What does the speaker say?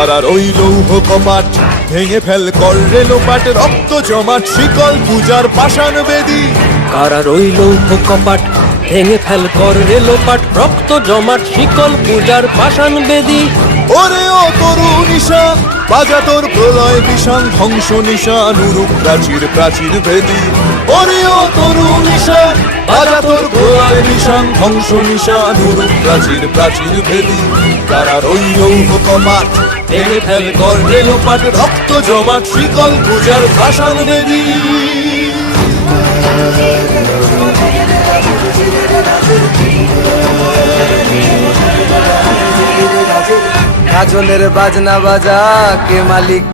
কারার ওই লৌহ কপাট ভেঙে ফেল কর রেলোপাট, রক্ত জমাট শিকল পূজার পাষাণ বেদী। কারা রইল কপাট ভেঙে ফেল কর রেলোপাট, রক্ত জমাট শিকল পূজার পাষাণ বেদী। ওরে ও তরু নিশান বাজা তোর প্রলয় বিষাণ, ধ্বংস নিশান উরুপ প্রাচীর প্রাচীর ভেদী। ওরে ও তরু নিশান বাজা তোর প্রলয় বিষাণ, ধ্বংস নিশান উরুপ প্রাচীর প্রাচীর ভেদী। কারার ওই লৌহ কপাট ভেঙে ফেল কর রেলোপাট, রক্ত জমাট শিকল পূজার পাষাণ বেদী। গাজনের বাজনা বাজা কে মালিক।